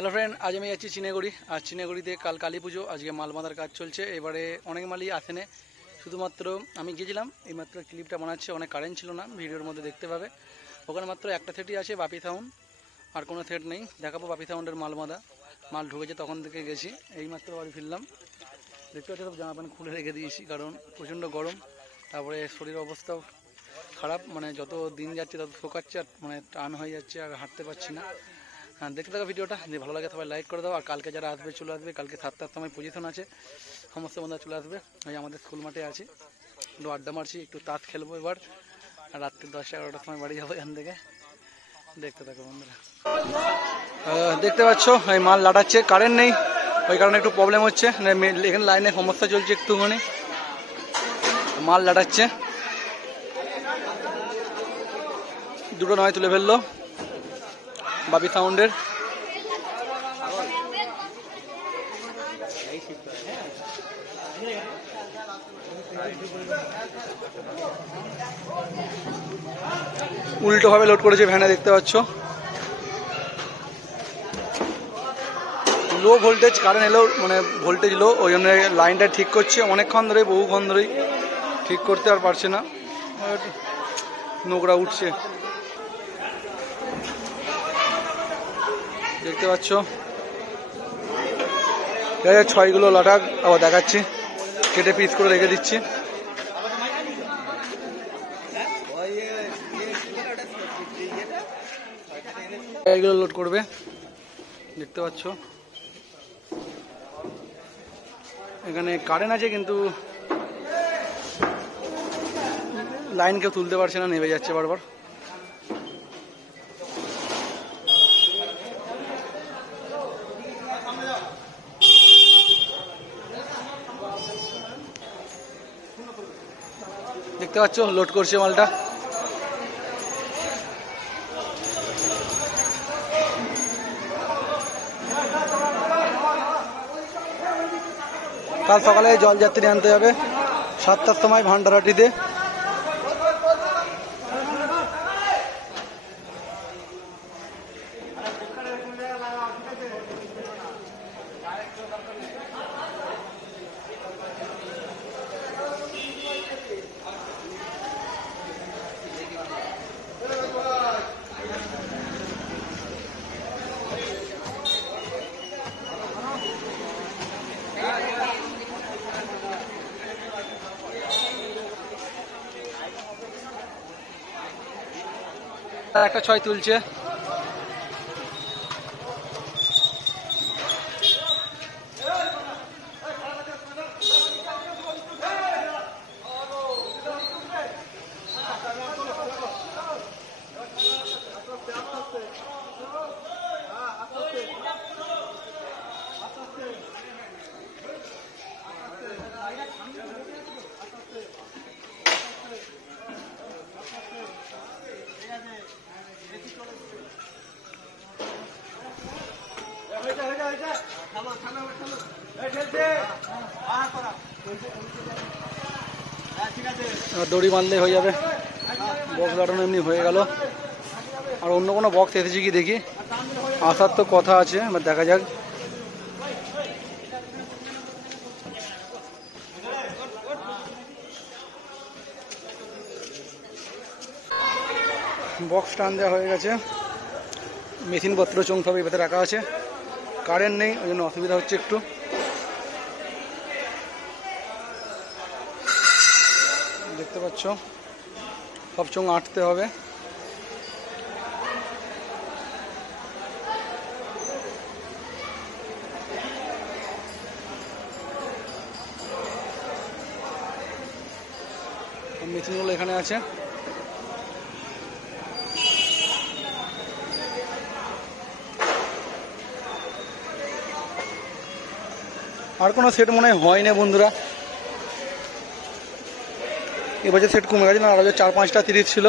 Hello friend, আজ আমি যাচ্ছি চিনেগুড়ি। আর চিনেগুড়িতে কাল কালী পুজো, আজকে মাল বাঁধার কাজ চলছে। এবারে অনেক মালই আসেনে, শুধুমাত্র আমি গিয়েছিলাম, এইমাত্র ক্লিপটা বানাচ্ছে। অনেক কারেন্ট ছিল না, ভিডিওর মধ্যে দেখতে পাবে। ওখানে মাত্র একটা সেটই আছে, বাপি থাউন, আর কোনো সেট নেই। দেখাবো বাপি থাউন্ডের মাল বাঁধা। মাল ঢুকেছে, তখন থেকে গেছি, এইমাত্র বাড়ি ফিরলাম। দেখতে পাচ্ছি সব জামা প্যান্ট খুলে রেখে দিয়েছি, কারণ প্রচণ্ড গরম। তারপরে শরীরের অবস্থাও খারাপ, মানে যত দিন যাচ্ছে তত শোকাচ্ছে, আর মানে টান হয়ে যাচ্ছে, আর হাঁটতে পারছি না। হ্যাঁ, দেখতে থাকো ভিডিওটা, যদি ভালো লাগে সবাই লাইক করে দাও। আর কালকে যারা আসবে চলে আসবে, কালকে 7টার সময় পজিশন আছে, সমস্ত বন্ধুরা চলে আসবে। ওই আমাদের স্কুল মাঠে আছি, একটু আড্ডা মারছি, একটু তাস খেলবো এবার। আর রাত্রি 10-11টার সময় বাড়ি যাবো এখান থেকে। দেখতে থাকো বন্ধুরা। দেখতে পাচ্ছ এই মাল লাটাচ্ছে, কারেন্ট নেই, ওই কারণে একটু প্রবলেম হচ্ছে। এখানে লাইনে সমস্যা চলছে একটুখানি, মাল লাটাচ্ছে। দুটো নয় তুলে ফেললো বাপি সাউন্ডের। উল্টো ভাবে লোড করেছে ভ্যানে, দেখতে পাচ্ছ। লো ভোল্টেজ, কারেন্ট এলো, মানে ভোল্টেজ লো, ওই জন্য লাইনটা ঠিক করছে অনেকক্ষণ ধরে, বহুক্ষণ ধরেই ঠিক করতে আর পারছে না, নোংরা উঠছে। দেখতে পাচ্ছ 6গুলো লাটাক আবার দেখাচ্ছি, কেটে পিস করে রেখে দিচ্ছি। এগুলো লোড করবে, দেখতে পাচ্ছ। এখানে কারেন্ট আছে, কিন্তু লাইন কেউ তুলতে পারছে না, নেমে যাচ্ছে বারবার। দেখতে পাচ্ছ লোড করছে মালটা। কাল সকালে জলযাত্রী আনতে যাবে 7টার সময় ভান্ডারাটিতে। একটা 6 তুলছে। দড়ি বাঁধলে হয়ে যাবে, বক্স লাগানো এমনি হয়ে গেল। আর অন্য কোনো বক্স এসেছে কি দেখি, আসার তো কথা আছে, এবার দেখা যাক। বক্স টান দেওয়া হয়ে গেছে, মেশিনপত্র চোং সব এই ভেতরে রাখা আছে। কারেন্ট নেই, ওই জন্য অসুবিধা হচ্ছে একটু। দেখতে পাচ্ছ সব চোং আঁটতে হবে। মেশিনগুলো এখানে আছে। আর কোনো সেট মনে হয় না বন্ধুরা, এবছর সেট কমে গেছে, না আর 4-5টা 30 ছিল।